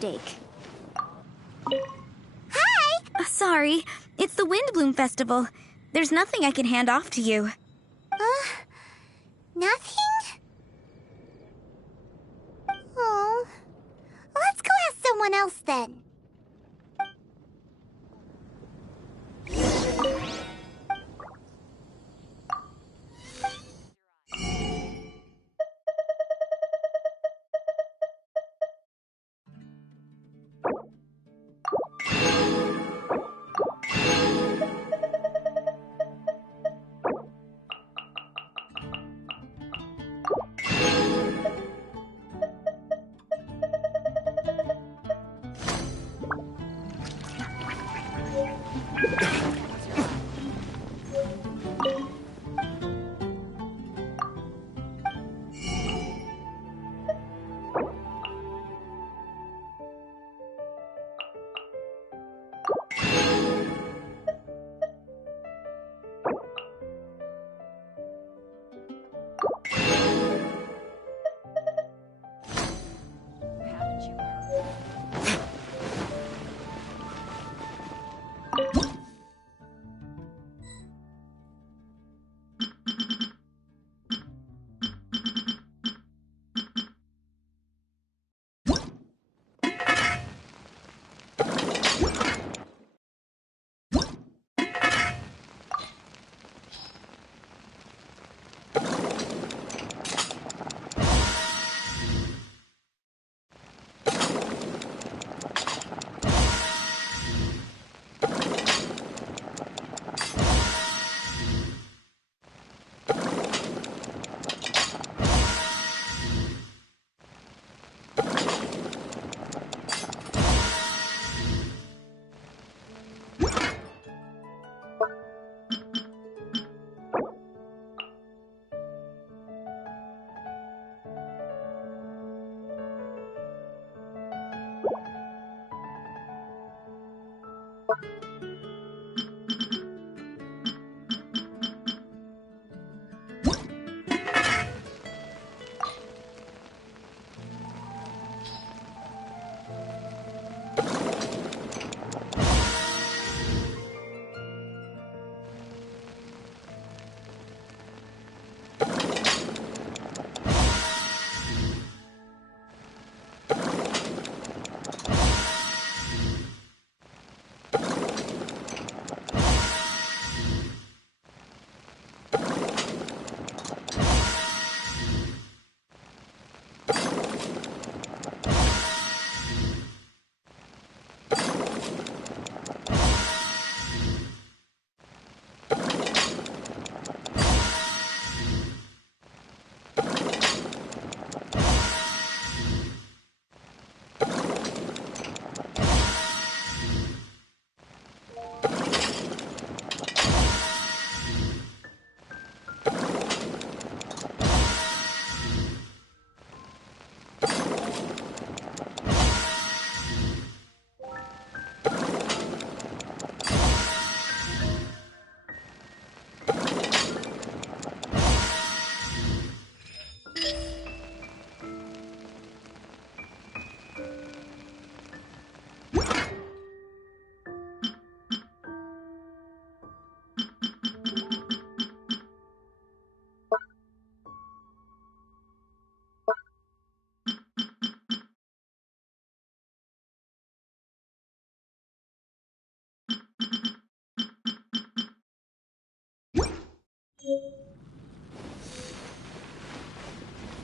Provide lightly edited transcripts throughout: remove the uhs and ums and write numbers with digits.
steak. Hi! Sorry, it's the Windbloom Festival. There's nothing I can hand off to you. Nothing? Oh. Let's go ask someone else then.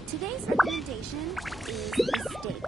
Today's recommendation is the steak.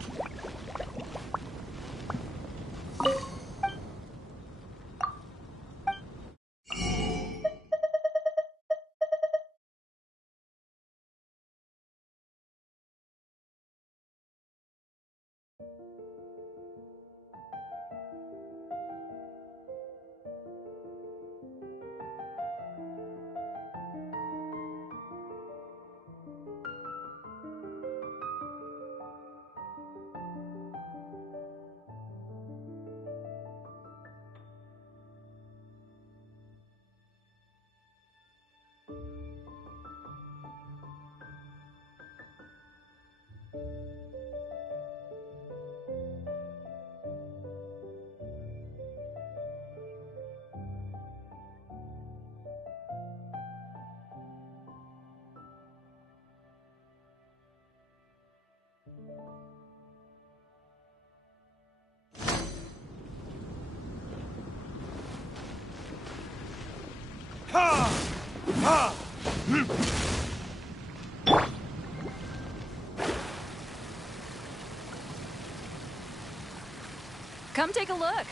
Come take a look.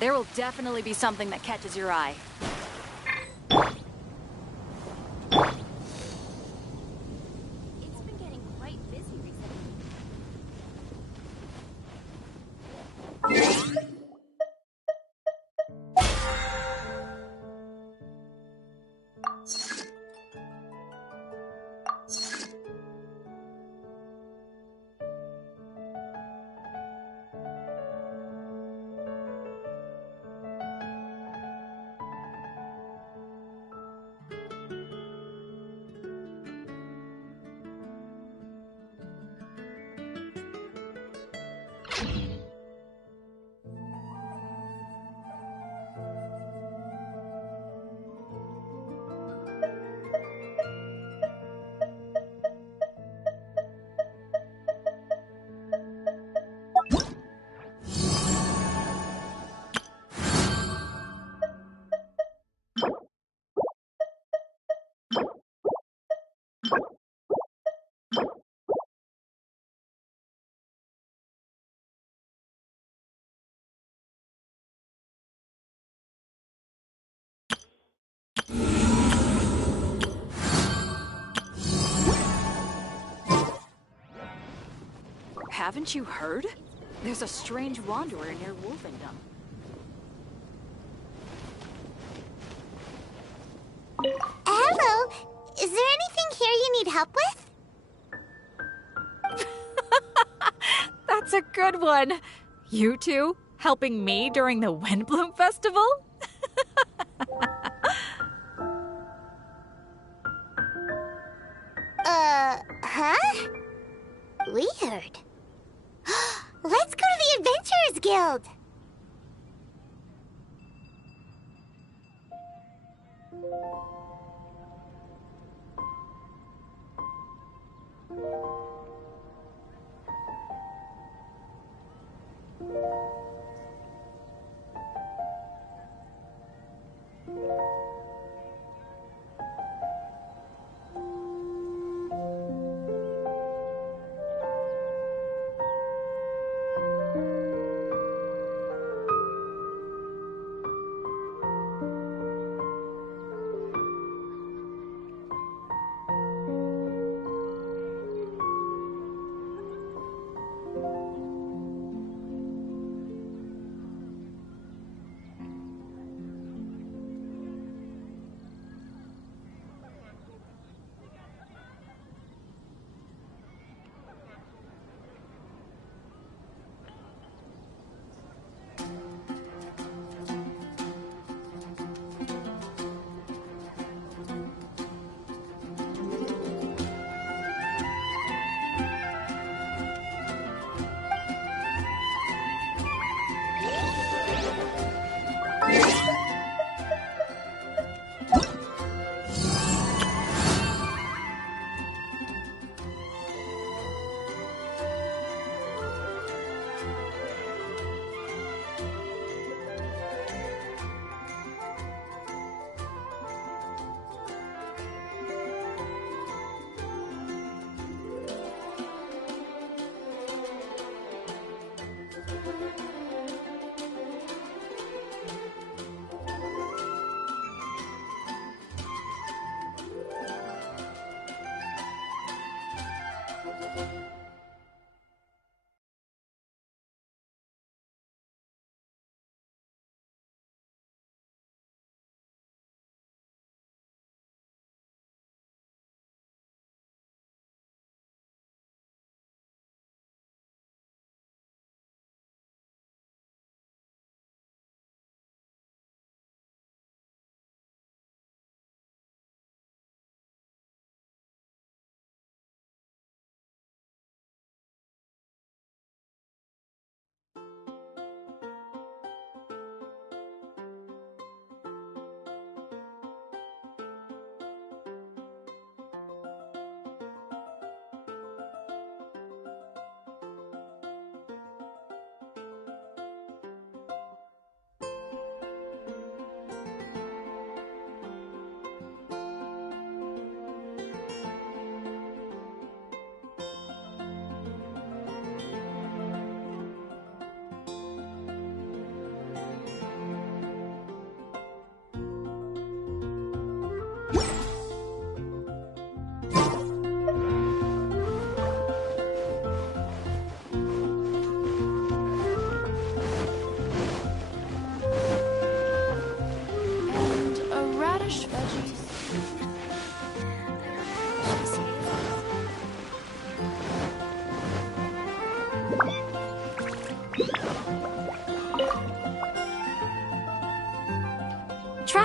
There will definitely be something that catches your eye. It's been getting quite busy recently. Haven't you heard? There's a strange wanderer near Wolfendom. Hello. Is there anything here you need help with? That's a good one. You two helping me during the Windbloom Festival? Huh? Weird. Let's go to the Adventurers Guild.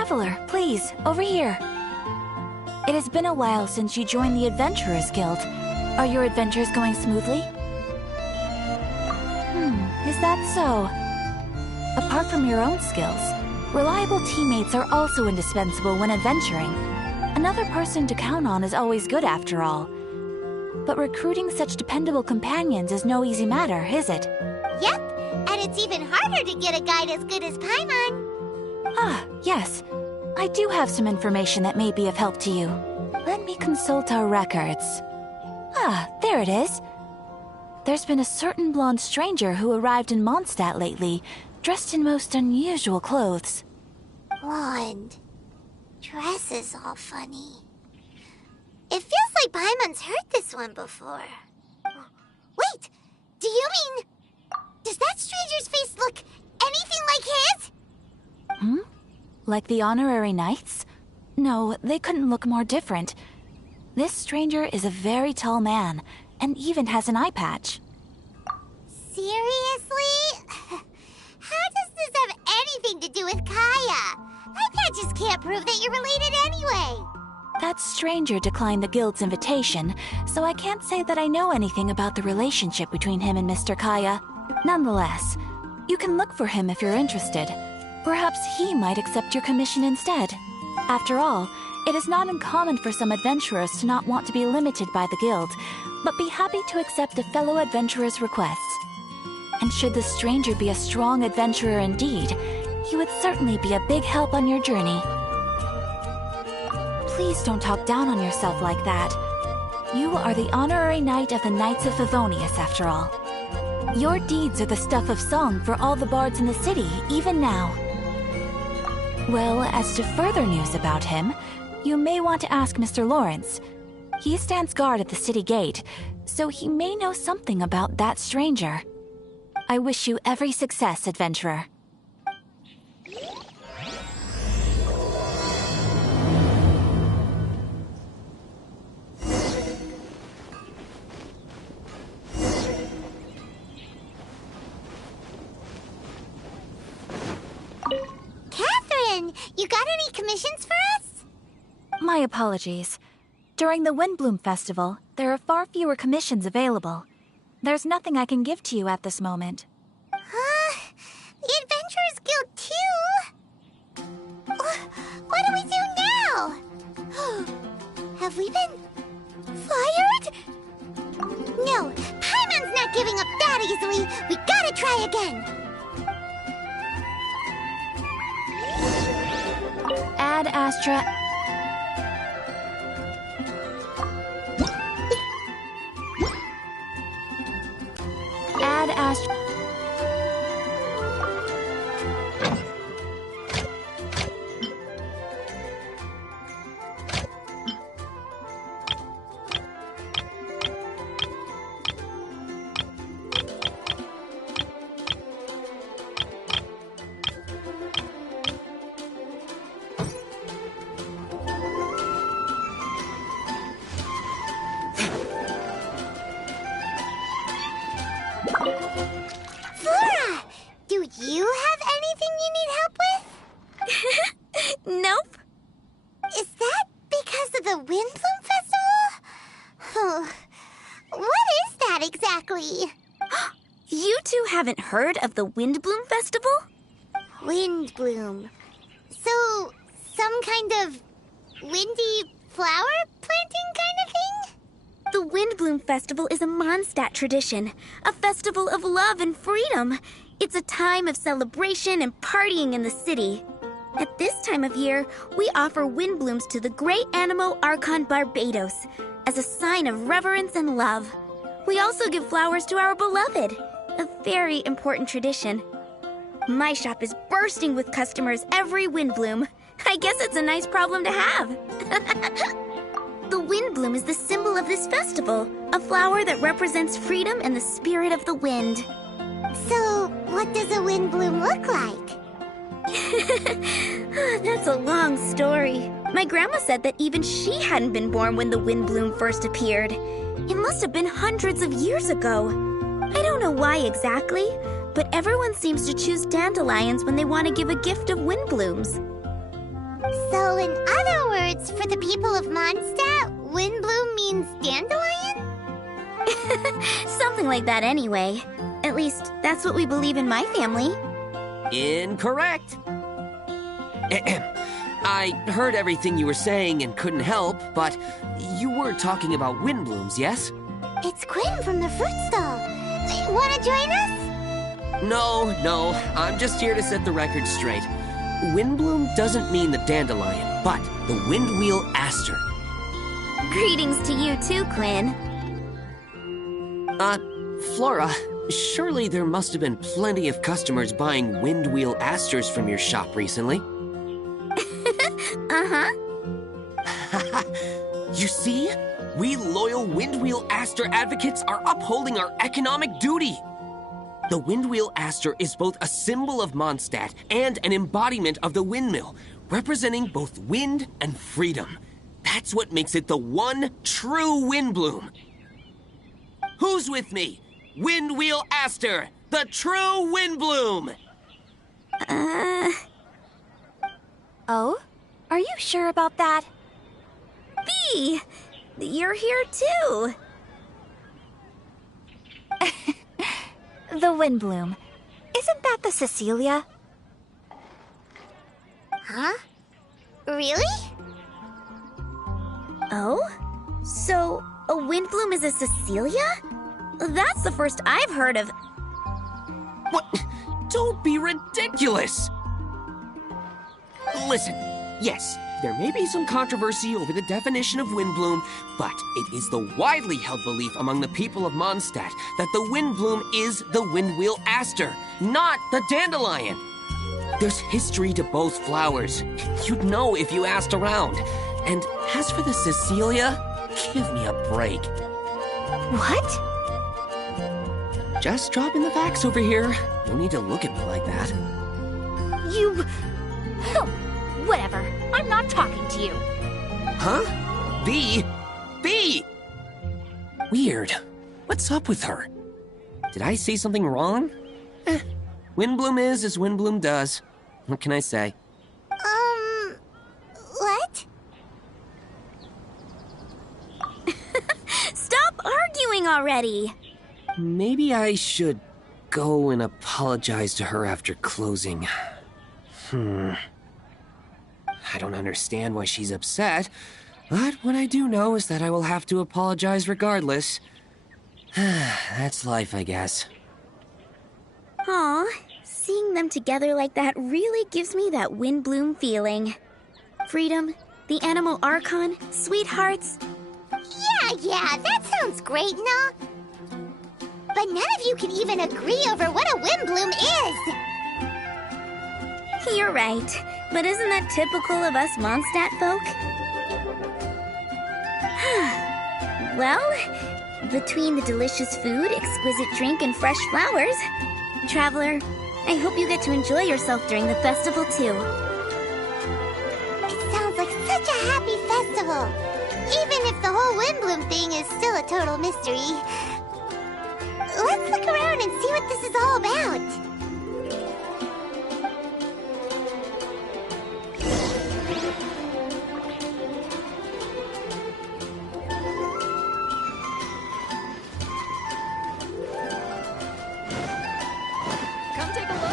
Traveler, please, over here. It has been a while since you joined the Adventurers Guild. Are your adventures going smoothly? Is that so? Apart from your own skills, reliable teammates are also indispensable when adventuring. Another person to count on is always good after all. But recruiting such dependable companions is no easy matter, is it? Yep, and it's even harder to get a guide as good as Paimon. Ah, yes. I do have some information that may be of help to you. Let me consult our records. Ah, there it is. There's been a certain blonde stranger who arrived in Mondstadt lately, dressed in most unusual clothes. Blonde. Dresses all funny. It feels like Paimon's heard this one before. Wait! Do you mean... Does that stranger's face look anything like his? Like the honorary knights? No, they couldn't look more different. This stranger is a very tall man, and even has an eye patch. Seriously? How does this have anything to do with Kaya? Eye patches can't prove that you're related anyway. That stranger declined the guild's invitation, so I can't say that I know anything about the relationship between him and Mr. Kaya. Nonetheless, you can look for him if you're interested. Perhaps he might accept your commission instead. After all, it is not uncommon for some adventurers to not want to be limited by the guild, but be happy to accept a fellow adventurer's requests. And should the stranger be a strong adventurer indeed, he would certainly be a big help on your journey. Please don't talk down on yourself like that. You are the honorary knight of the Knights of Favonius, after all. Your deeds are the stuff of song for all the bards in the city, even now. Well, as to further news about him, you may want to ask Mr. Lawrence. He stands guard at the city gate, so he may know something about that stranger. I wish you every success, adventurer. Catherine, you got any commissions for us? My apologies. During the Windbloom Festival, there are far fewer commissions available. There's nothing I can give to you at this moment. The Adventurers Guild too? What do we do now? Have we been fired? No, Paimon's not giving up that easily. We gotta try again. Ad Astra... Ad Astra... Flora, do you have anything you need help with? Nope. Is that because of the Windbloom Festival? What is that exactly? You two haven't heard of the Windbloom Festival? Windbloom. So, some kind of windy flower planting kind of thing? The Windbloom Festival is a Mondstadt tradition, a festival of love and freedom. It's a time of celebration and partying in the city. At this time of year, we offer windblooms to the great Animo Archon Barbados as a sign of reverence and love. We also give flowers to our beloved, a very important tradition. My shop is bursting with customers every Windbloom. I guess it's a nice problem to have. The Windbloom is the symbol of this festival, a flower that represents freedom and the spirit of the wind. So, what does a windbloom look like? That's a long story. My grandma said that even she hadn't been born when the Windbloom first appeared. It must have been hundreds of years ago. I don't know why exactly, but everyone seems to choose dandelions when they want to give a gift of windblooms. So, in other words, for the people of Mondstadt, Windbloom means dandelion? Something like that anyway. At least, that's what we believe in my family. Incorrect. I heard everything you were saying and couldn't help, but you were talking about windblooms, yes? It's Quinn from the fruit stall. Wanna join us? No, I'm just here to set the record straight. Windbloom doesn't mean the dandelion, but the windwheel aster. Greetings to you too, Quinn. Flora, surely there must have been plenty of customers buying windwheel asters from your shop recently. Uh-huh. You see? We loyal windwheel aster advocates are upholding our economic duty. The windwheel aster is both a symbol of Mondstadt and an embodiment of the windmill, representing both wind and freedom. That's what makes it the one true windbloom. Who's with me? Windwheel aster, the true windbloom! Oh? Are you sure about that? Bee! You're here too! The Windbloom. Isn't that the Cecilia? Huh? Really? Oh? So, a windbloom is a Cecilia? That's the first I've heard of. What? Don't be ridiculous! Listen, yes, there may be some controversy over the definition of windbloom, but it is the widely held belief among the people of Mondstadt that the windbloom is the windwheel aster, not the dandelion. There's history to both flowers. You'd know if you asked around. And as for the Cecilia, give me a break. What? Just dropping the facts over here. No need to look at me like that. You... Whatever. I'm not talking to you. Huh? V? Weird. What's up with her? Did I say something wrong? Windbloom is as Windbloom does. What can I say? What? Stop arguing already! Maybe I should go and apologize to her after closing. I don't understand why she's upset, but what I do know is that I will have to apologize regardless. That's life, I guess. Aw, seeing them together like that really gives me that Windbloom feeling. Freedom, the animal archon, sweethearts. Yeah, that sounds great, no? But none of you can even agree over what a windbloom is! You're right, but isn't that typical of us Mondstadt folk? Well, between the delicious food, exquisite drink, and fresh flowers, Traveler, I hope you get to enjoy yourself during the festival too. It sounds like such a happy festival! Even if the whole windbloom thing is still a total mystery. Let's look around and see what this is all about. Come take a look.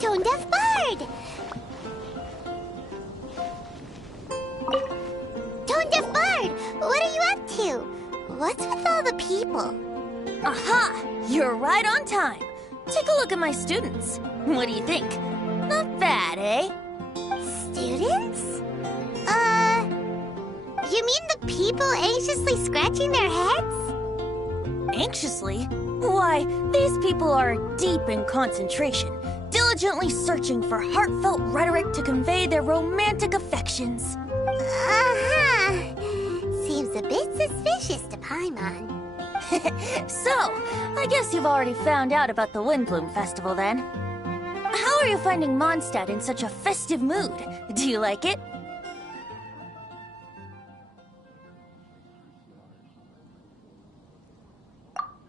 Tone-deaf bard! Tone-deaf bard, what are you up to? What's with all the people? Aha! You're right on time. Take a look at my students. What do you think? Not bad, eh? Students? You mean the people anxiously scratching their heads? Anxiously? Why, these people are deep in concentration, diligently searching for heartfelt rhetoric to convey their romantic affections. Uh-huh. Seems a bit suspicious to Paimon. So, I guess you've already found out about the Windbloom Festival then. How are you finding Mondstadt in such a festive mood? Do you like it?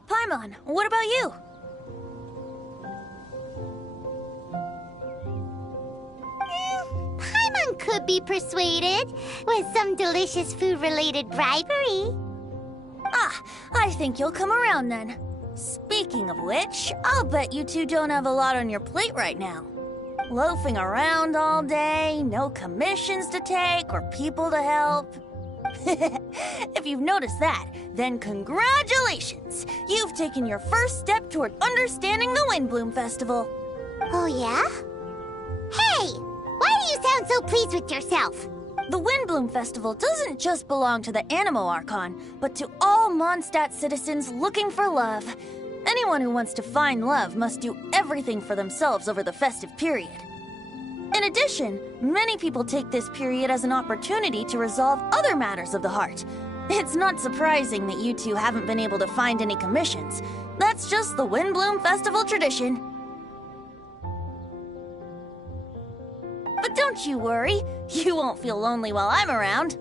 Paimon, what about you? Paimon could be persuaded with some delicious food-related bribery. Ah, I think you'll come around then. Speaking of which, I'll bet you two don't have a lot on your plate right now. Loafing around all day, no commissions to take or people to help. If you've noticed that, then congratulations! You've taken your first step toward understanding the Windbloom Festival. Oh, yeah? Hey! Why do you sound so pleased with yourself? The Windbloom Festival doesn't just belong to the Animo Archon, but to all Mondstadt citizens looking for love. Anyone who wants to find love must do everything for themselves over the festive period. In addition, many people take this period as an opportunity to resolve other matters of the heart. It's not surprising that you two haven't been able to find any commissions. That's just the Windbloom Festival tradition. But don't you worry, you won't feel lonely while I'm around.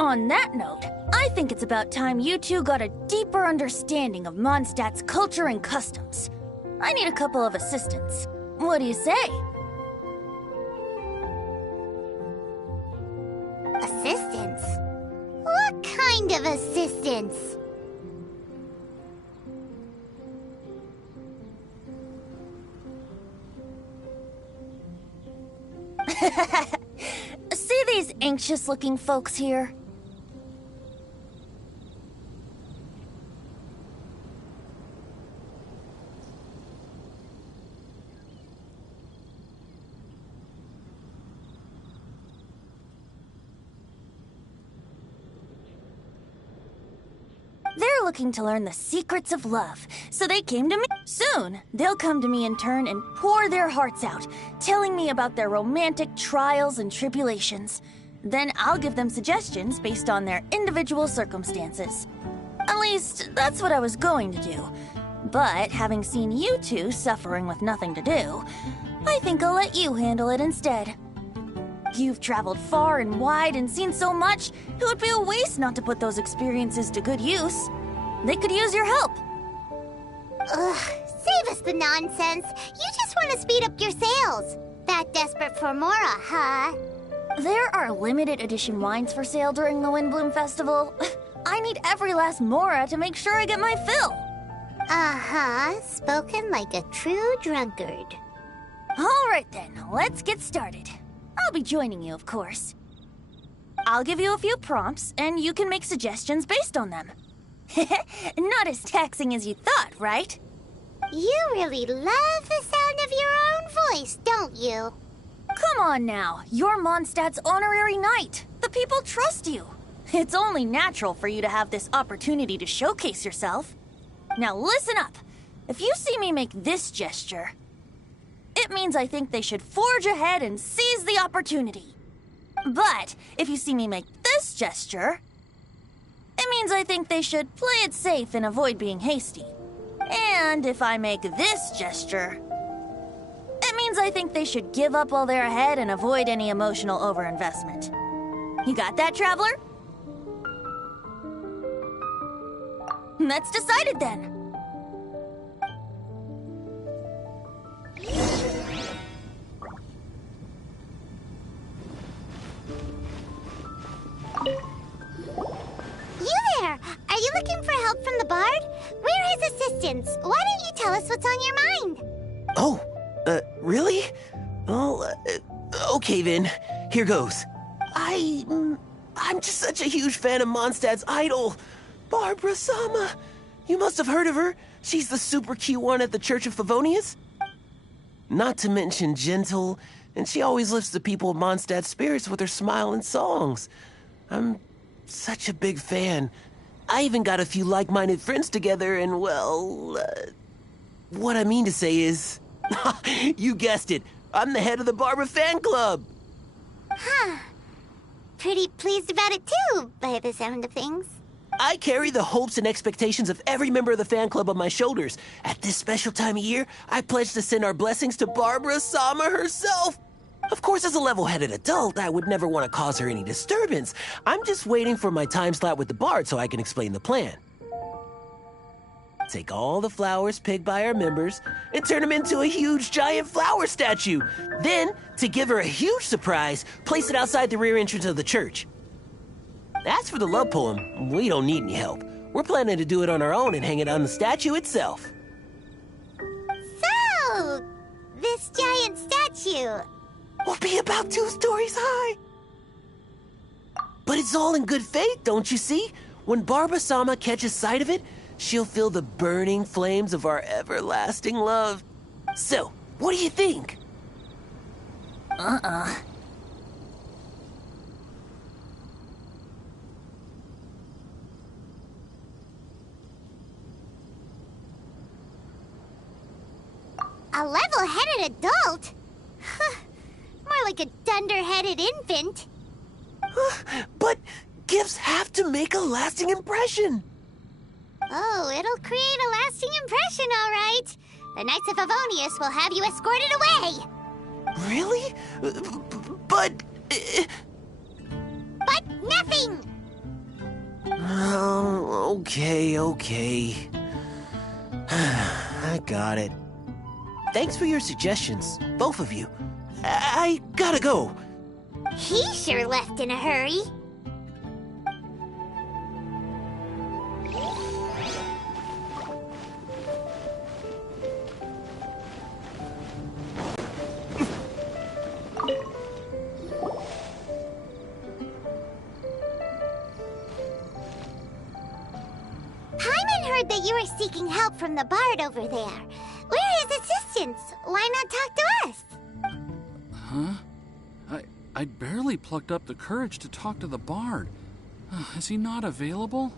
On that note, I think it's about time you two got a deeper understanding of Mondstadt's culture and customs. I need a couple of assistants. What do you say? Assistance? What kind of assistance? See these anxious-looking folks here? They're looking to learn the secrets of love, so they came to me. Soon, they'll come to me in turn and pour their hearts out, telling me about their romantic trials and tribulations. Then I'll give them suggestions based on their individual circumstances. At least, that's what I was going to do. But having seen you two suffering with nothing to do, I think I'll let you handle it instead. You've traveled far and wide and seen so much, it would be a waste not to put those experiences to good use. They could use your help. Ugh, save us the nonsense. You just want to speed up your sales. That desperate for Mora, huh? There are limited edition wines for sale during the Windbloom Festival. I need every last Mora to make sure I get my fill. Uh-huh, spoken like a true drunkard. All right then, let's get started. I'll be joining you, of course. I'll give you a few prompts, and you can make suggestions based on them. Not as taxing as you thought, right? You really love the sound of your own voice, don't you? Come on now, you're Mondstadt's honorary knight. The people trust you. It's only natural for you to have this opportunity to showcase yourself. Now listen up. If you see me make this gesture, it means I think they should forge ahead and seize the opportunity. But if you see me make this gesture, it means I think they should play it safe and avoid being hasty. And if I make this gesture, it means I think they should give up while they're ahead and avoid any emotional overinvestment. You got that, traveler? That's decided then. You there! Are you looking for help from the bard? We're his assistants. Why don't you tell us what's on your mind? Oh, really? Well, okay then. Here goes. I'm just such a huge fan of Mondstadt's idol, Barbara Sama. You must have heard of her. She's the super cute one at the Church of Favonius. not to mention gentle, and she always lifts the people of Mondstadt's spirits with her smile and songs. I'm such a big fan. I even got a few like-minded friends together, and well, what I mean to say is, you guessed it, I'm the head of the Barbara fan club. Huh. Pretty pleased about it too, by the sound of things. I carry the hopes and expectations of every member of the fan club on my shoulders. At this special time of year, I pledge to send our blessings to Barbara Sama herself. Of course, as a level-headed adult, I would never want to cause her any disturbance. I'm just waiting for my time slot with the bard so I can explain the plan. Take all the flowers picked by our members and turn them into a huge giant flower statue. Then, to give her a huge surprise, place it outside the rear entrance of the church. As for the love poem, we don't need any help. We're planning to do it on our own and hang it on the statue itself. So, this giant statue will be about 2 stories high. But it's all in good faith, don't you see? When Barbara Sama catches sight of it, she'll feel the burning flames of our everlasting love. So, what do you think? A level-headed adult? More like a dunder-headed infant. But gifts have to make a lasting impression. Oh, it'll create a lasting impression, all right. The Knights of Favonius will have you escorted away. Really? But... But nothing! Oh, okay. I got it. Thanks for your suggestions, both of you. I gotta go. He sure left in a hurry. Paimon heard that you were seeking help from the bard over there. We're his assistants. Why not talk to us? Huh? I barely plucked up the courage to talk to the bard. Is he not available?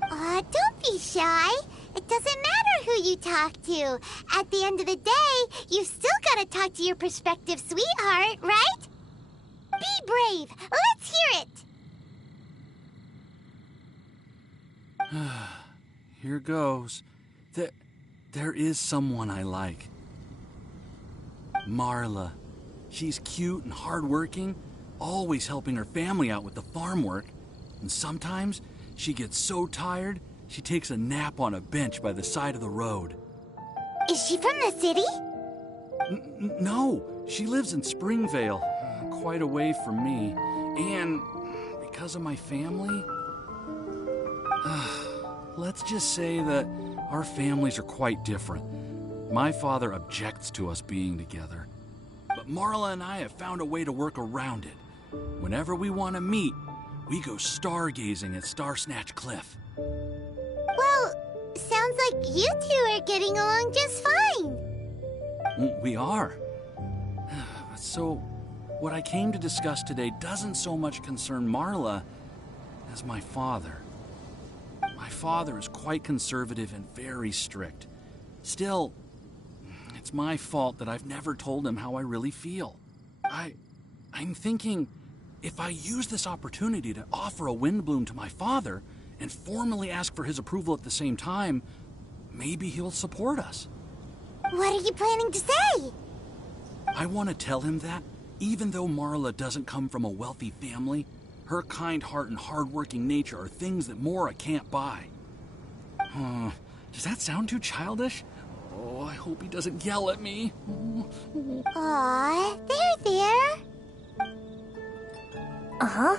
Don't be shy. It doesn't matter who you talk to. At the end of the day, you've still got to talk to your prospective sweetheart, right? Be brave. Let's hear it. Here goes. There is someone I like. Marla. She's cute and hardworking, always helping her family out with the farm work. And sometimes she gets so tired, she takes a nap on a bench by the side of the road. Is she from the city? No, she lives in Springvale, quite away from me. And because of my family, let's just say that our families are quite different. My father objects to us being together. But Marla and I have found a way to work around it. Whenever we want to meet, we go stargazing at Star Snatch Cliff. Well, sounds like you two are getting along just fine. We are. So, what I came to discuss today doesn't so much concern Marla as my father. My father is quite conservative and very strict. Still, it's my fault that I've never told him how I really feel. I'm thinking, if I use this opportunity to offer a Windbloom to my father and formally ask for his approval at the same time, maybe he'll support us. What are you planning to say? I want to tell him that, even though Marla doesn't come from a wealthy family, her kind heart and hardworking nature are things that Mora can't buy. Does that sound too childish? Oh, I hope he doesn't yell at me. Aw, there. Uh-huh.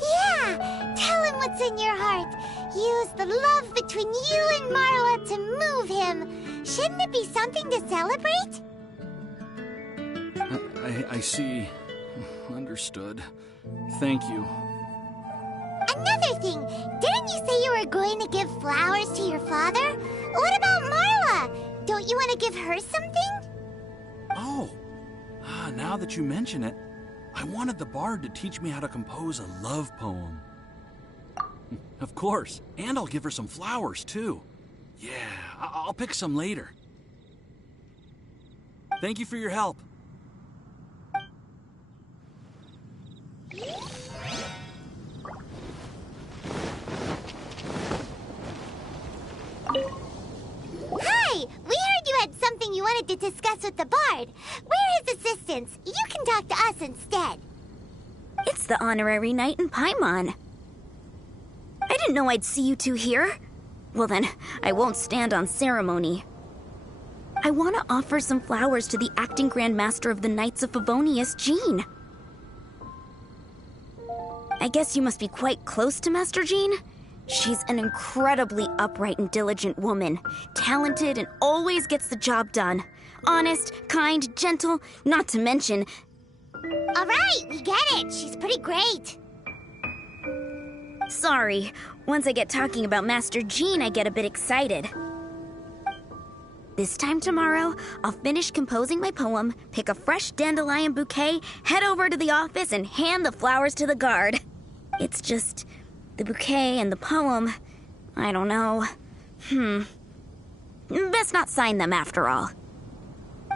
Yeah, tell him what's in your heart. Use the love between you and Marla to move him. Shouldn't it be something to celebrate? I see. Understood. Thank you. And another thing. Didn't you say you were going to give flowers to your father? What about Marla? Don't you want to give her something? Oh, now that you mention it, I wanted the bard to teach me how to compose a love poem. Of course, and I'll give her some flowers, too. Yeah, I'll pick some later. Thank you for your help. Hi! We heard you had something you wanted to discuss with the bard. We're his assistants. You can talk to us instead. It's the honorary knight in Paimon. I didn't know I'd see you two here. Well then, I won't stand on ceremony. I want to offer some flowers to the acting Grand Master of the Knights of Favonius, Jean. I guess you must be quite close to Master Jean? She's an incredibly upright and diligent woman, talented and always gets the job done. Honest, kind, gentle, not to mention... All right, we get it. She's pretty great. Sorry, once I get talking about Master Jean, I get a bit excited. This time tomorrow, I'll finish composing my poem, pick a fresh dandelion bouquet, head over to the office, and hand the flowers to the guard. It's just... the bouquet and the poem... I don't know. Best not sign them after all.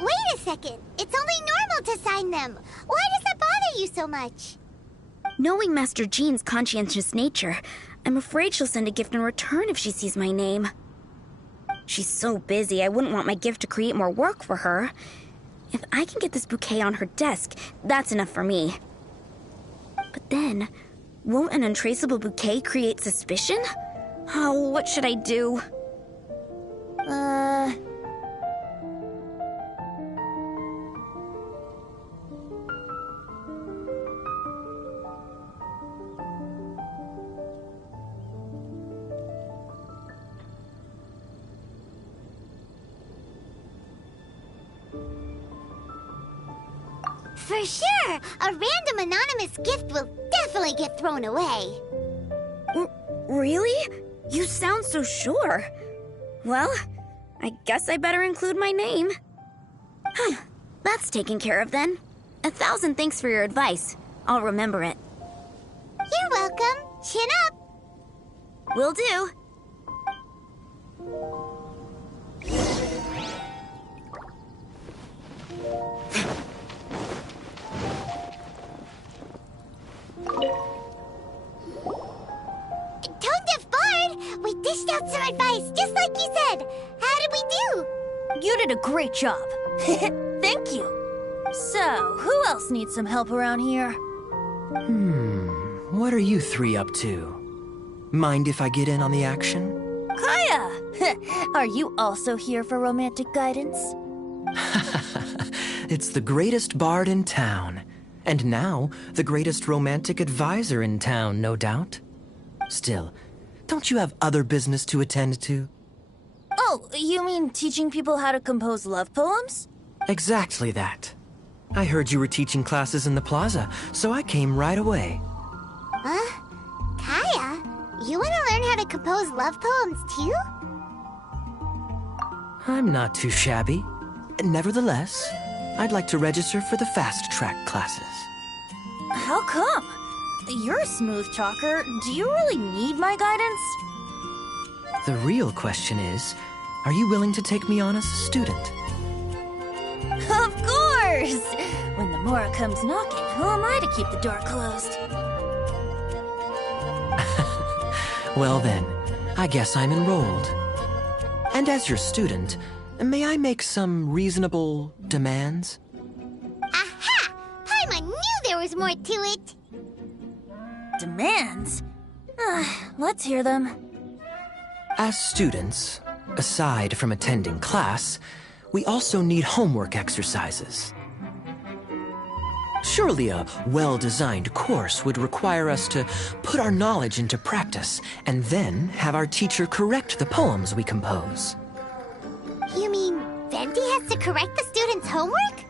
Wait a second. It's only normal to sign them. Why does that bother you so much? Knowing Master Jean's conscientious nature, I'm afraid she'll send a gift in return if she sees my name. She's so busy, I wouldn't want my gift to create more work for her. If I can get this bouquet on her desk, that's enough for me. But then, won't an untraceable bouquet create suspicion? Oh, what should I do? For sure! A random anonymous gift will definitely get thrown away. Really? You sound so sure. Well, I guess I better include my name. That's taken care of then. 1,000 thanks for your advice. I'll remember it. You're welcome. Chin up. Will do. Tone-deaf bard! We dished out some advice, just like you said. How did we do? You did a great job. Thank you. So, who else needs some help around here? What are you three up to? Mind if I get in on the action? Kaya! Are you also here for romantic guidance? It's the greatest bard in town. And now, the greatest romantic advisor in town, no doubt. Still, don't you have other business to attend to? Oh, you mean teaching people how to compose love poems? Exactly that. I heard you were teaching classes in the plaza, so I came right away. Huh? Kaya? You want to learn how to compose love poems too? I'm not too shabby. Nevertheless, I'd like to register for the fast-track classes. How come? You're a smooth talker. Do you really need my guidance? The real question is, are you willing to take me on as a student? Of course! When the Mora comes knocking, who am I to keep the door closed? Well then, I guess I'm enrolled. And as your student, may I make some reasonable demands? Aha! Paimon knew there was more to it! Demands? Let's hear them. As students, aside from attending class, we also need homework exercises. Surely a well-designed course would require us to put our knowledge into practice and then have our teacher correct the poems we compose. You mean Venti has to correct the students' homework?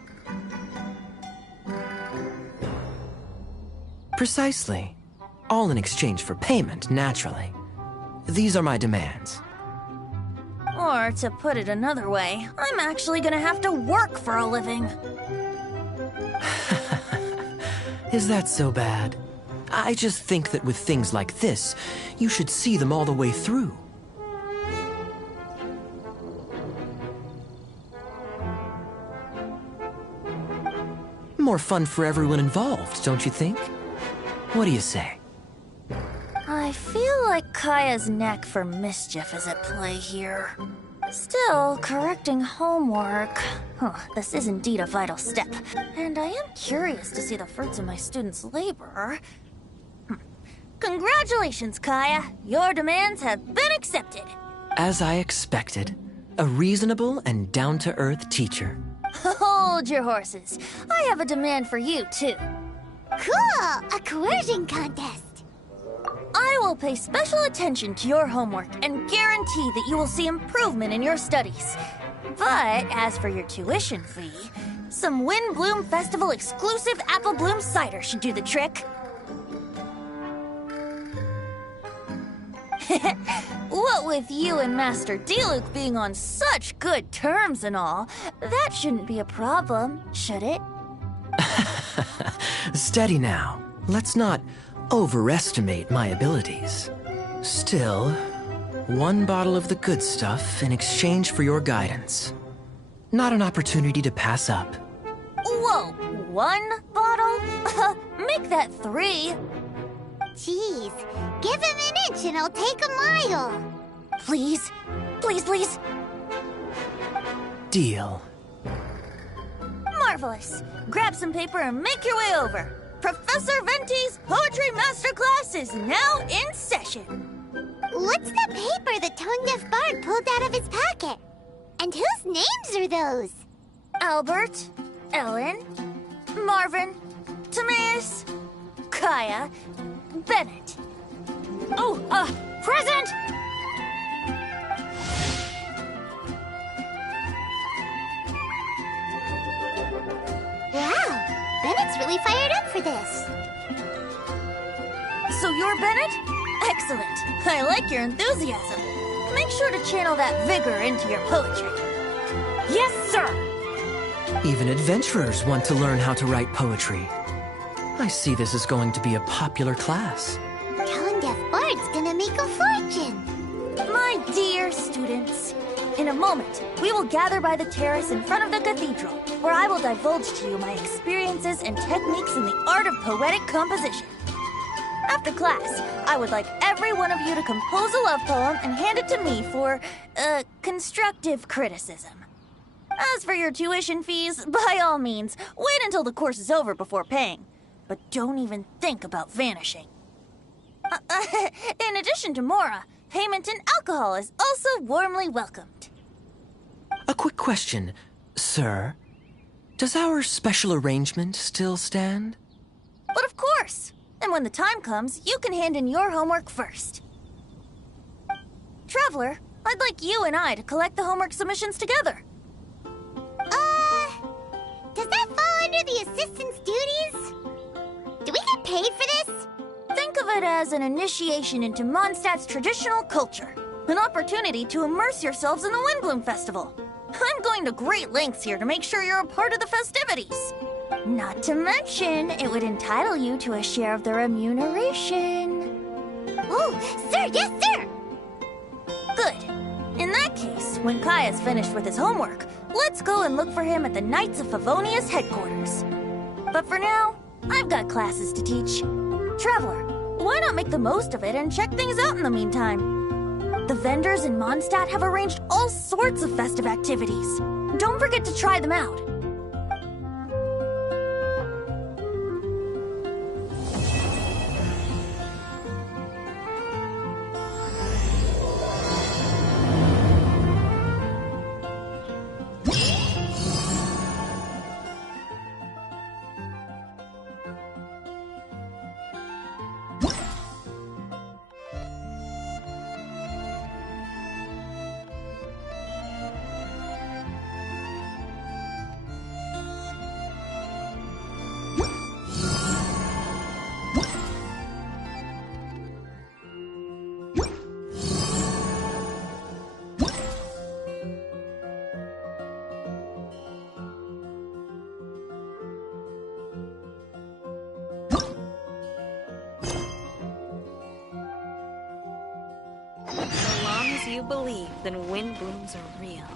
Precisely. All in exchange for payment, naturally. These are my demands. Or, to put it another way, I'm actually gonna have to work for a living. Is that so bad? I just think that with things like this, you should see them all the way through. More fun for everyone involved, don't you think? What do you say? I feel like Kaya's knack for mischief is at play here. Still, correcting homework. This is indeed a vital step, and I am curious to see the fruits of my students' labor. Congratulations, Kaya! Your demands have been accepted! As I expected, a reasonable and down-to-earth teacher. Hold your horses. I have a demand for you, too. Cool! A coercion contest! I will pay special attention to your homework and guarantee that you will see improvement in your studies. But as for your tuition fee, some Wind Bloom Festival exclusive Apple Bloom cider should do the trick. What with you and Master D-Luke being on such good terms and all, that shouldn't be a problem, should it? Steady now. Let's not overestimate my abilities. Still, one bottle of the good stuff in exchange for your guidance. Not an opportunity to pass up. Whoa, one bottle? Make that 3. Jeez, give him an inch and I'll take a mile. Please, please, please. Deal. Marvelous. Grab some paper and make your way over. Professor Venti's Poetry Masterclass is now in session. What's the paper the tone-deaf bard pulled out of his pocket? And whose names are those? Albert, Ellen, Marvin, Timaeus, Kaya, Bennett. Oh, present! Wow, Bennett's really fired up for this. So you're Bennett? Excellent. I like your enthusiasm. Make sure to channel that vigor into your poetry. Yes, sir! Even adventurers want to learn how to write poetry. I see this is going to be a popular class. Tone-deaf bard's gonna make a fortune. My dear students, in a moment, we will gather by the terrace in front of the cathedral, where I will divulge to you my experiences and techniques in the art of poetic composition. After class, I would like every one of you to compose a love poem and hand it to me for, constructive criticism. As for your tuition fees, by all means, wait until the course is over before paying. But don't even think about vanishing. In addition to Mora, payment in alcohol is also warmly welcomed. A quick question, sir. Does our special arrangement still stand? But of course! And when the time comes, you can hand in your homework first. Traveler, I'd like you and I to collect the homework submissions together. Does that fall under the assistant's duties? Do we get paid for this? Think of it as an initiation into Mondstadt's traditional culture. An opportunity to immerse yourselves in the Windbloom Festival. I'm going to great lengths here to make sure you're a part of the festivities. Not to mention, it would entitle you to a share of the remuneration. Oh, sir, yes, sir! Good. In that case, when Kaya's finished with his homework, let's go and look for him at the Knights of Favonius headquarters. But for now, I've got classes to teach. Traveler, why not make the most of it and check things out in the meantime? The vendors in Mondstadt have arranged all sorts of festive activities. Don't forget to try them out. you believe that wind blooms are real.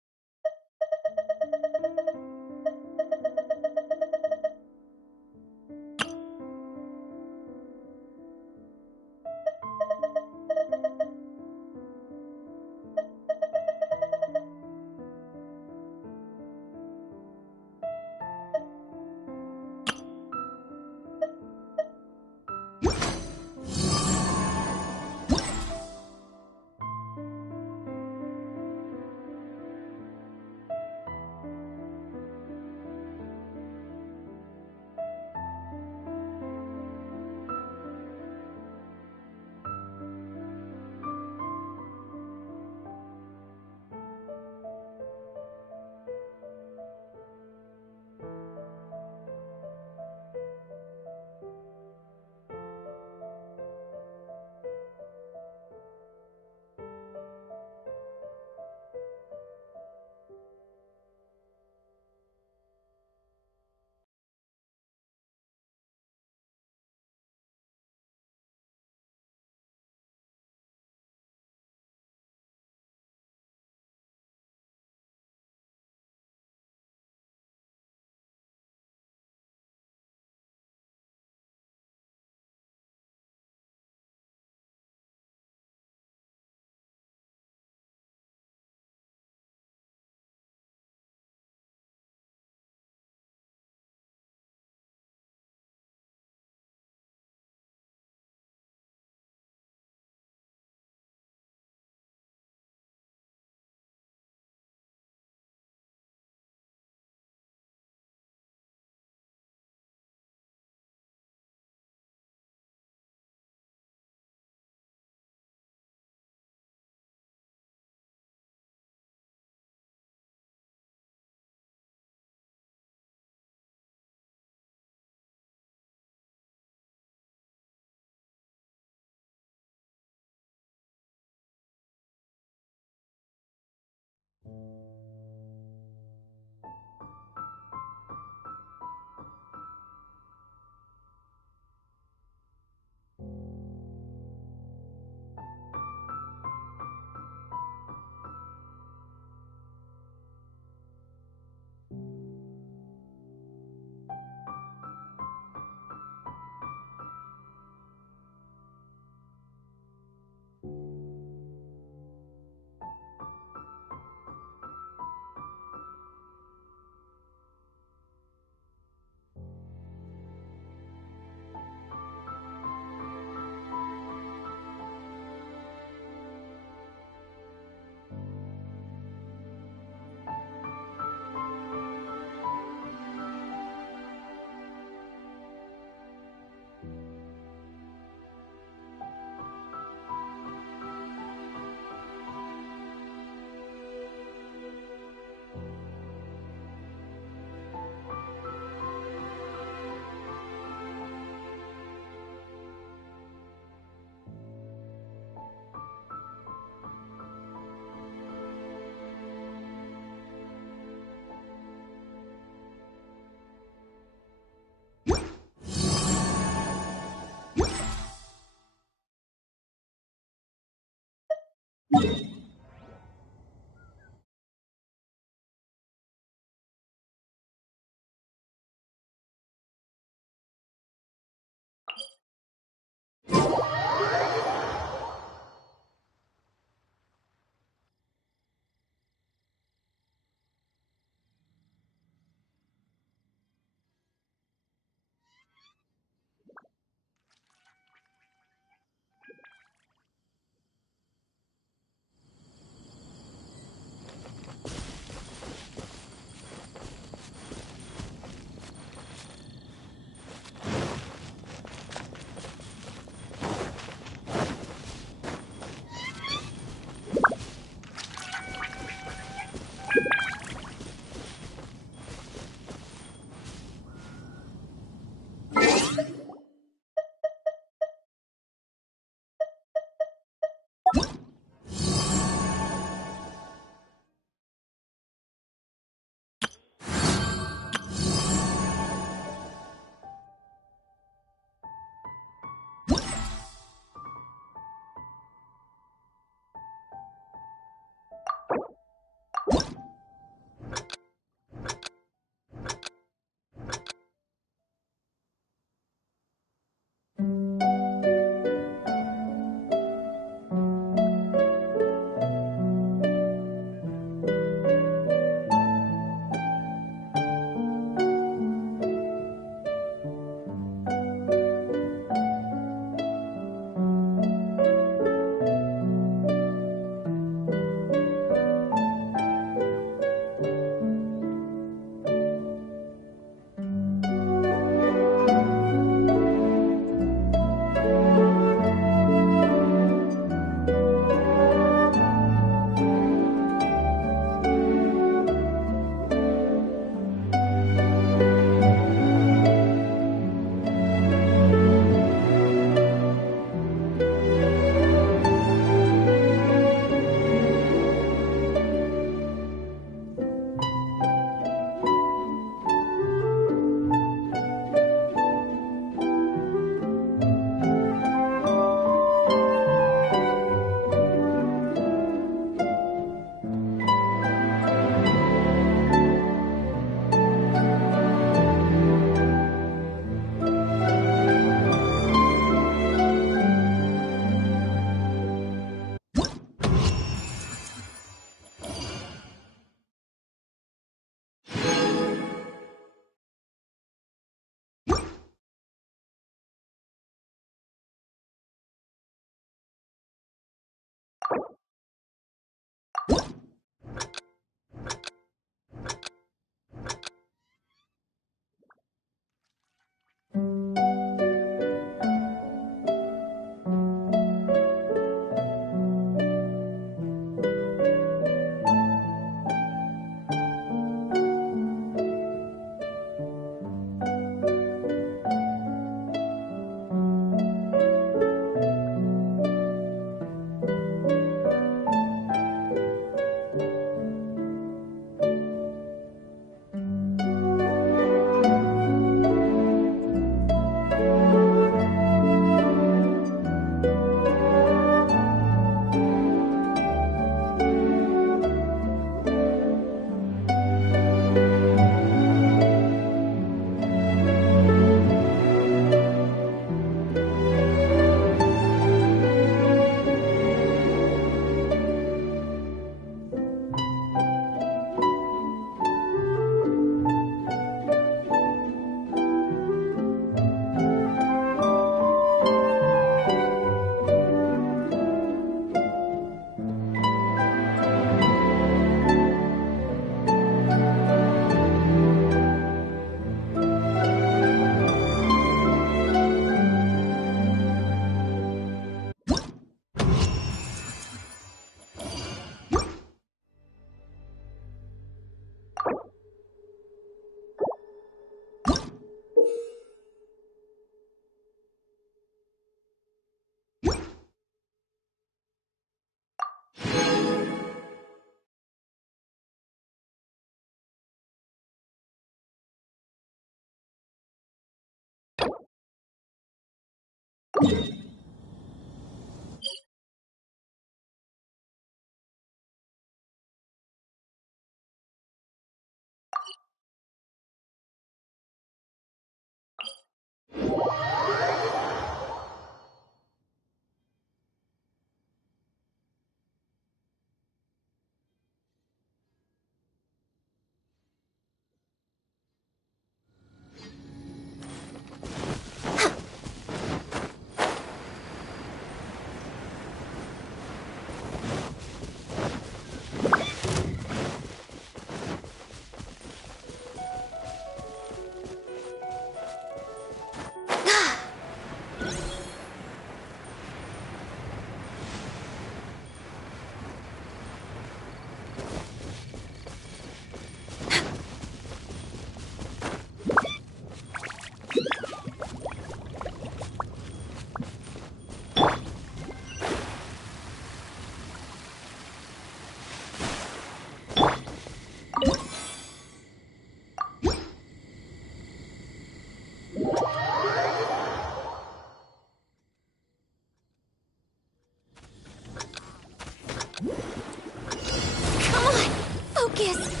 Focus!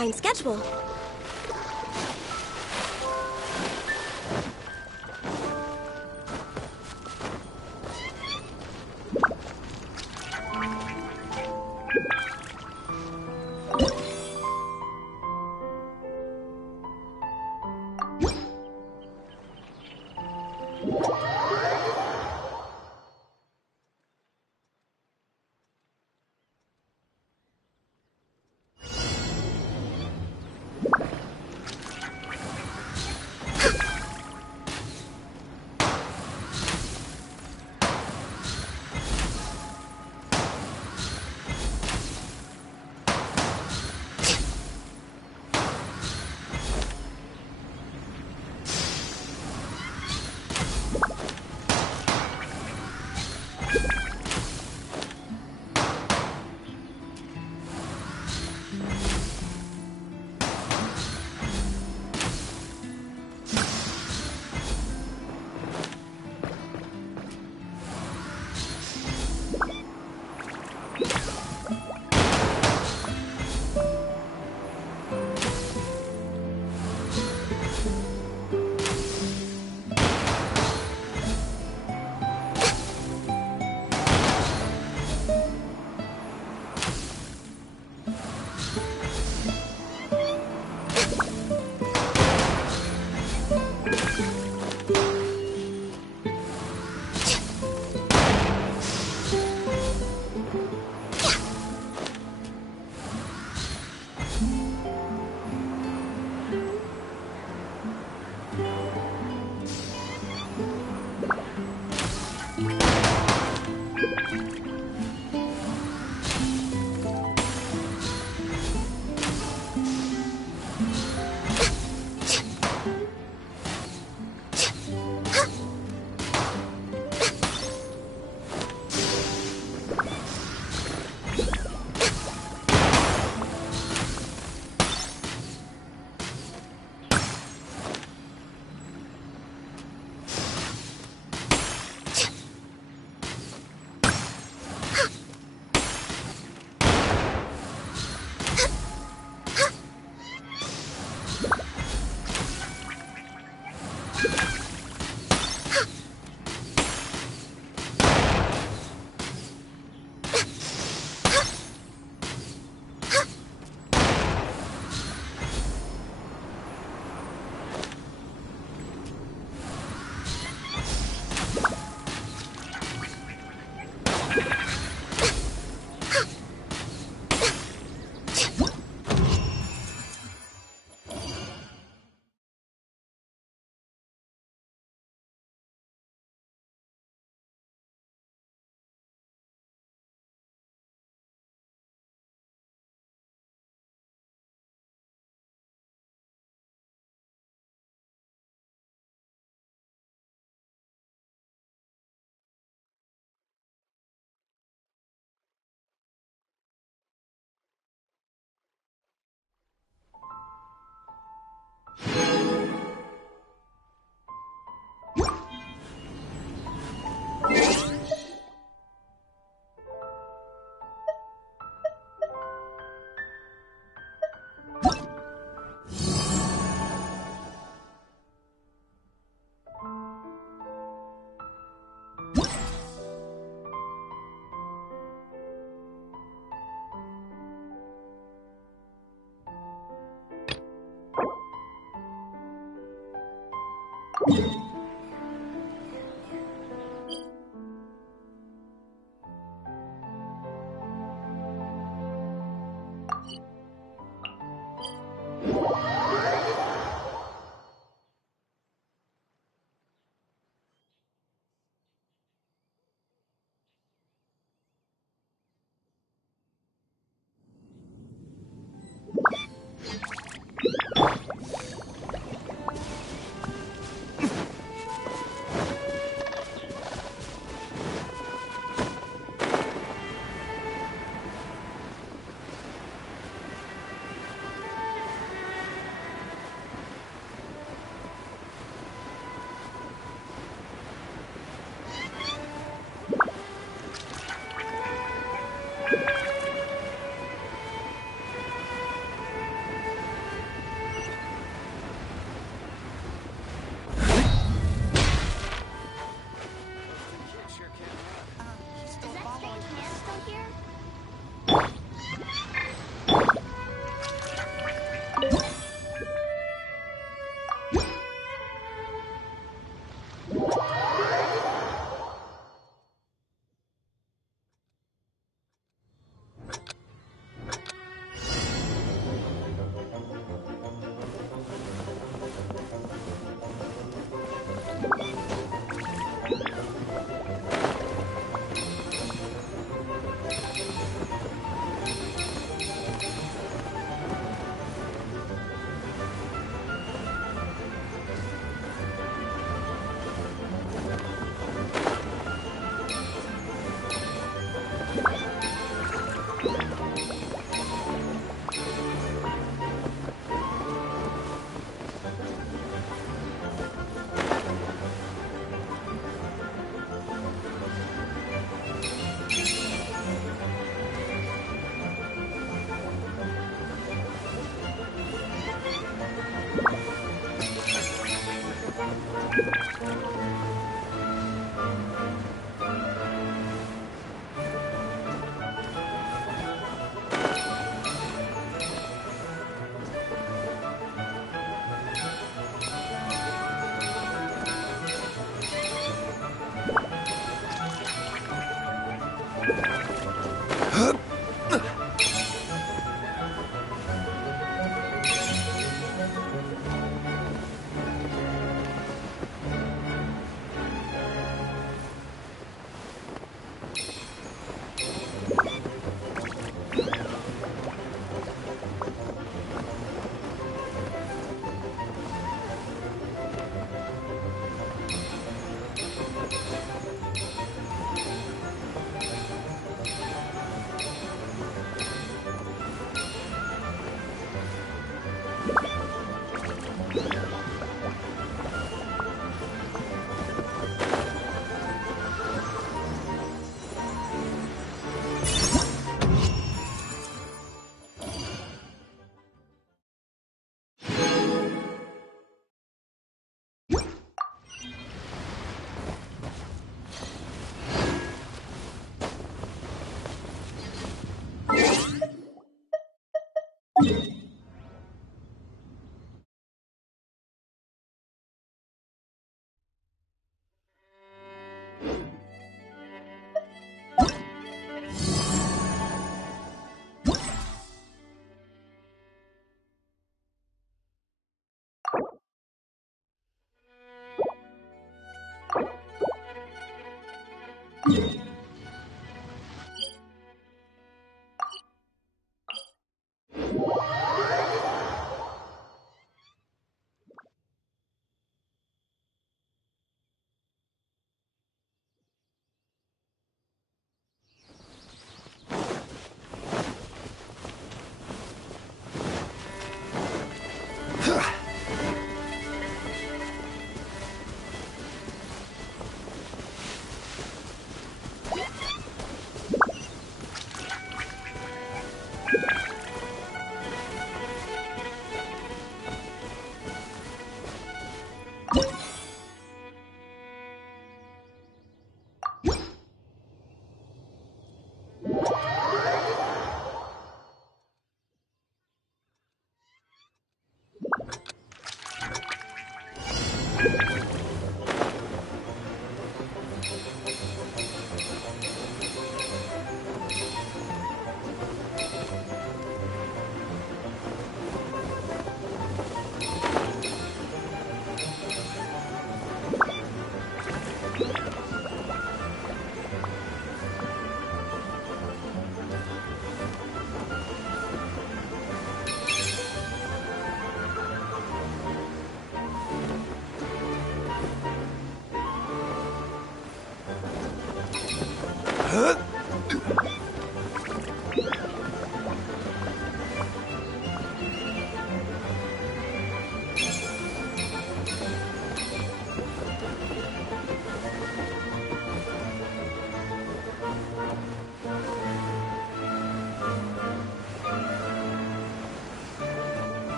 behind schedule.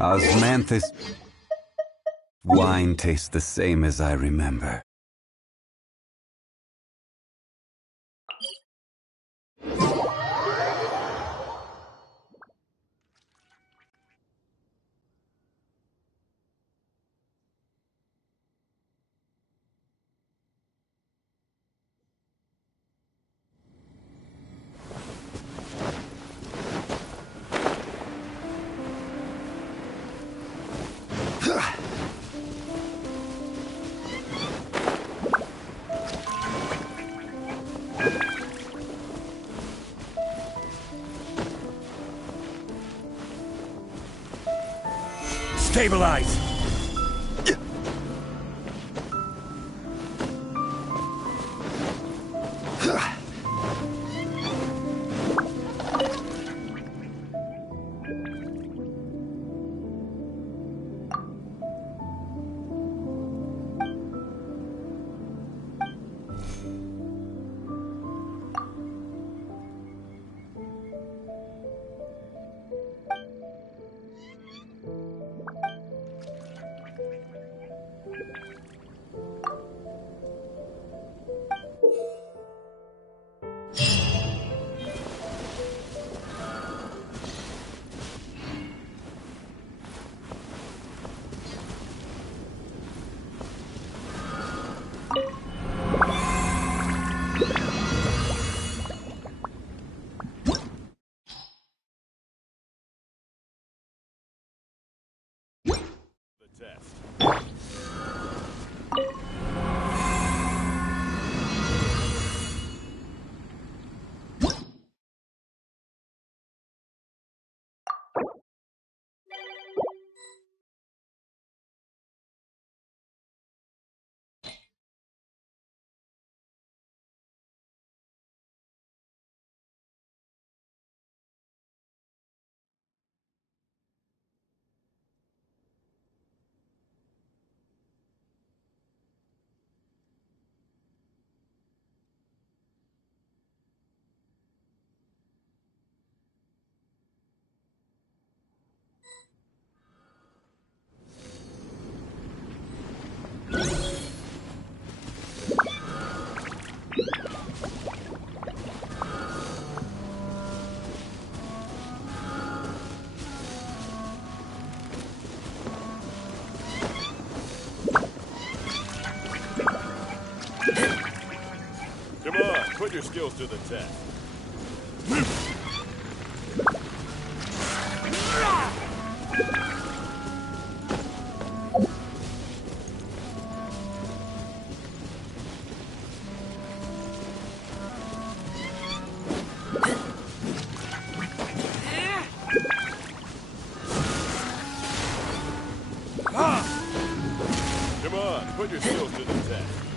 Osmanthus. Wine tastes the same as I remember. Stabilize! Put your skills to the test. Come on, put your skills to the test.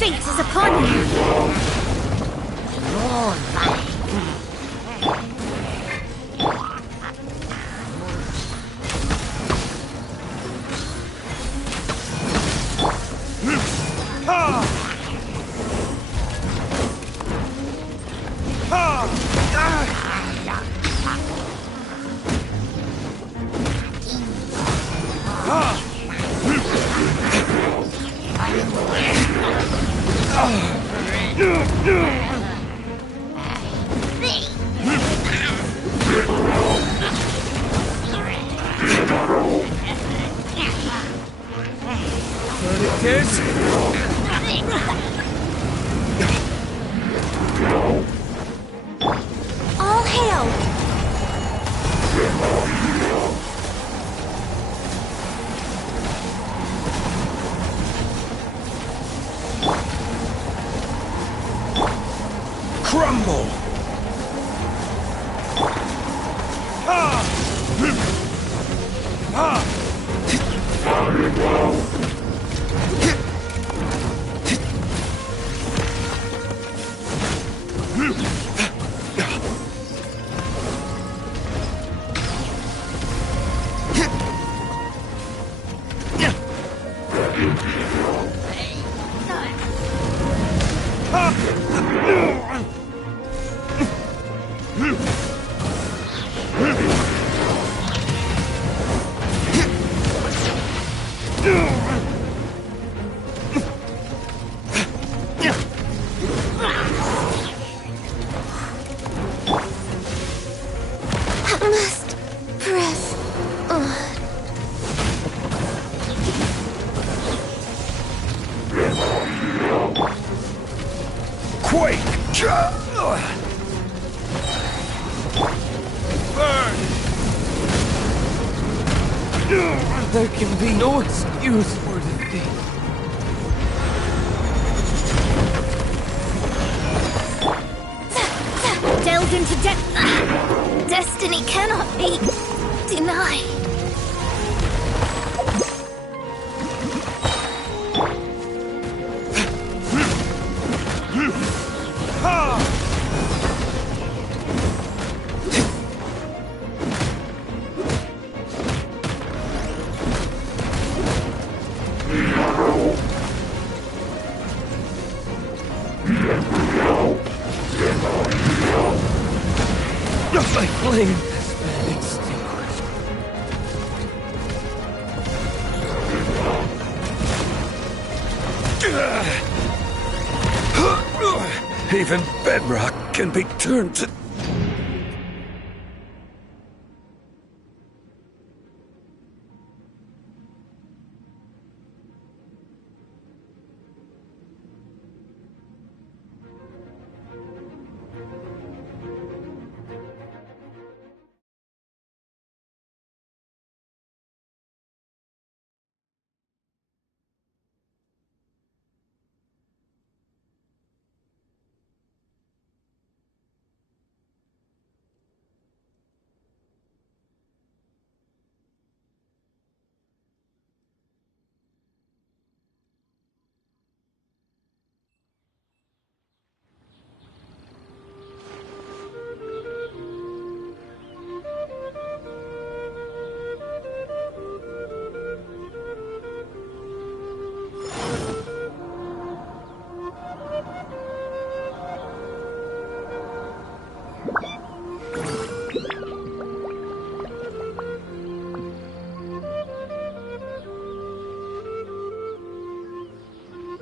Fate is upon you! All hail! Crumble! Must press on. Quake! There can be no excuse for defeat. Delved into destiny cannot be denied. My flame has been extinguished. Even bedrock can be turned to...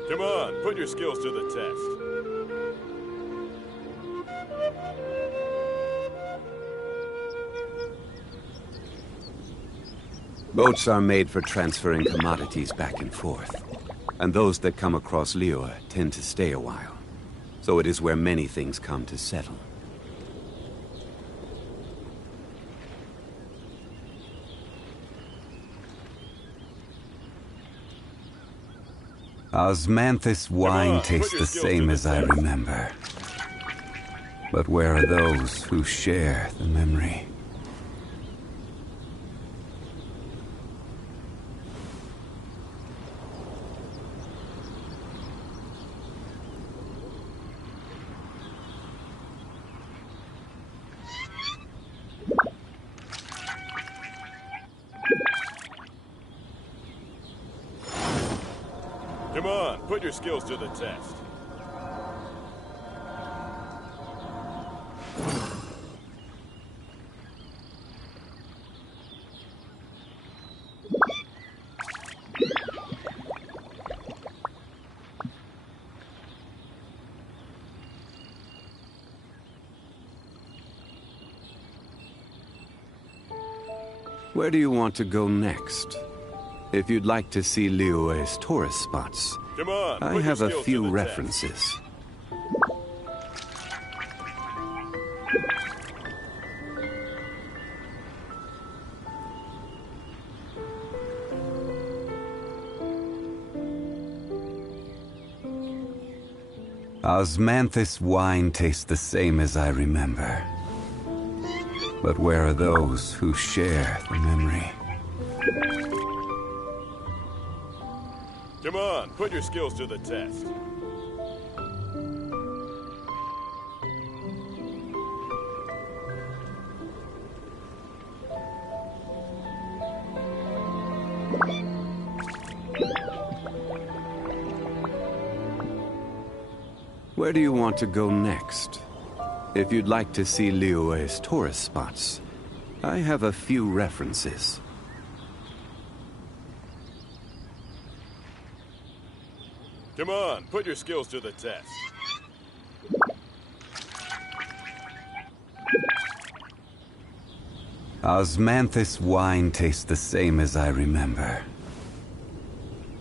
Come on, put your skills to the test. Boats are made for transferring commodities back and forth. And those that come across Liyue tend to stay a while. So it is where many things come to settle. Osmanthus wine tastes the same as I remember. But where are those who share the memory? Come on, put your skills to the test. Where do you want to go next? If you'd like to see Liyue's tourist spots, Come on, I put have your a skills few to the references. Test. Osmanthus wine tastes the same as I remember. But where are those who share the memory? Come on, put your skills to the test. Where do you want to go next? If you'd like to see Liyue's tourist spots, I have a few references. Come on, put your skills to the test. Osmanthus wine tastes the same as I remember.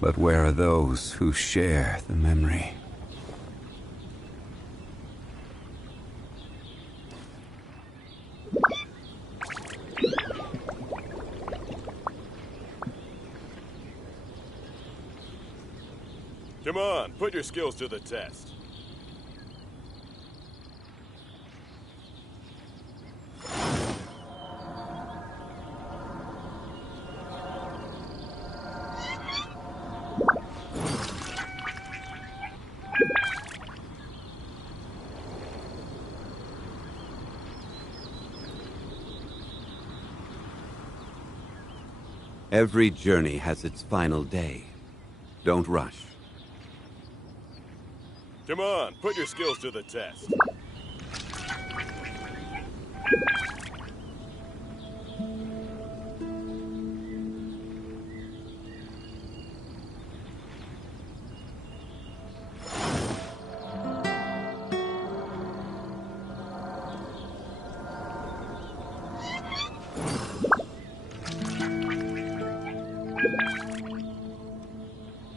But where are those who share the memory? Come on, put your skills to the test. Every journey has its final day. Don't rush. Come on, put your skills to the test.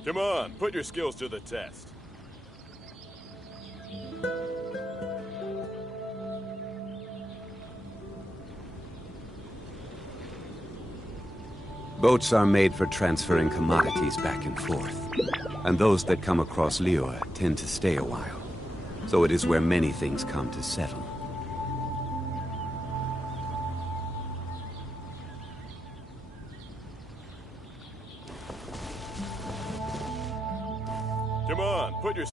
Come on, put your skills to the test. Boats are made for transferring commodities back and forth. And those that come across Liyue tend to stay a while. So it is where many things come to settle. Come on, put your